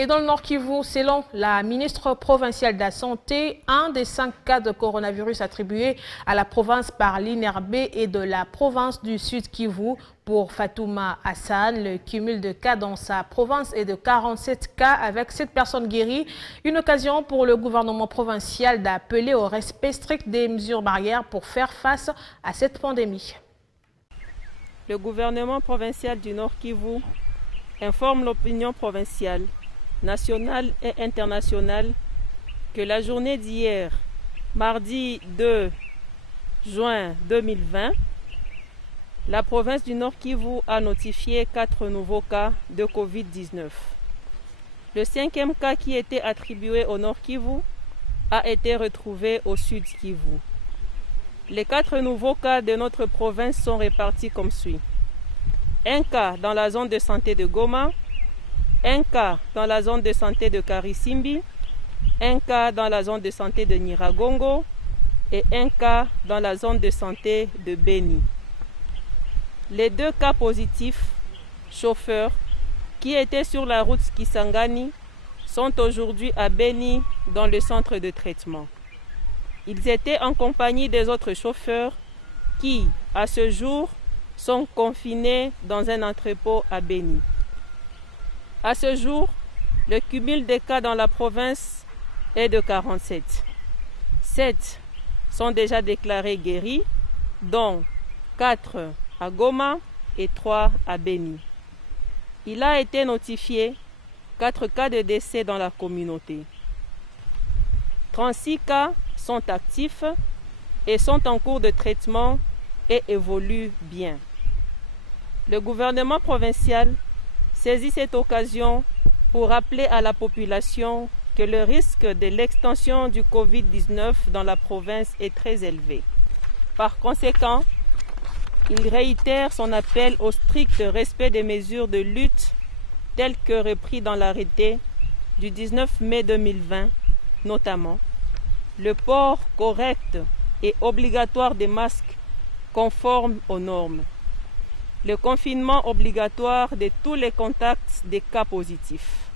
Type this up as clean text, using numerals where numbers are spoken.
Et dans le Nord Kivu, selon la ministre provinciale de la Santé, un des 5 cas de coronavirus attribués à la province par l'INRB et de la province du Sud Kivu. Pour Fatouma Hassan, le cumul de cas dans sa province est de 47 cas avec 7 personnes guéries. Une occasion pour le gouvernement provincial d'appeler au respect strict des mesures barrières pour faire face à cette pandémie. Le gouvernement provincial du Nord Kivu informe l'opinion provinciale, nationale et internationale que la journée d'hier, mardi 2 juin 2020, la province du Nord Kivu a notifié 4 nouveaux cas de Covid-19. Le 5e cas qui était attribué au Nord Kivu a été retrouvé au Sud Kivu. Les 4 nouveaux cas de notre province sont répartis comme suit. Un cas dans la zone de santé de Goma, un cas dans la zone de santé de Karisimbi, un cas dans la zone de santé de Nyiragongo et un cas dans la zone de santé de Beni. Les 2 cas positifs, chauffeurs, qui étaient sur la route Kisangani, sont aujourd'hui à Beni dans le centre de traitement. Ils étaient en compagnie des autres chauffeurs qui, à ce jour, sont confinés dans un entrepôt à Beni. À ce jour, le cumul des cas dans la province est de 47. 7 sont déjà déclarés guéris, dont 4 à Goma et 3 à Beni. Il a été notifié 4 cas de décès dans la communauté. 36 cas sont actifs et sont en cours de traitement et évoluent bien. Le gouvernement provincial saisit cette occasion pour rappeler à la population que le risque de l'extension du Covid-19 dans la province est très élevé. Par conséquent, il réitère son appel au strict respect des mesures de lutte telles que repris dans l'arrêté du 19 mai 2020, notamment le port correct et obligatoire des masques conformes aux normes, le confinement obligatoire de tous les contacts des cas positifs,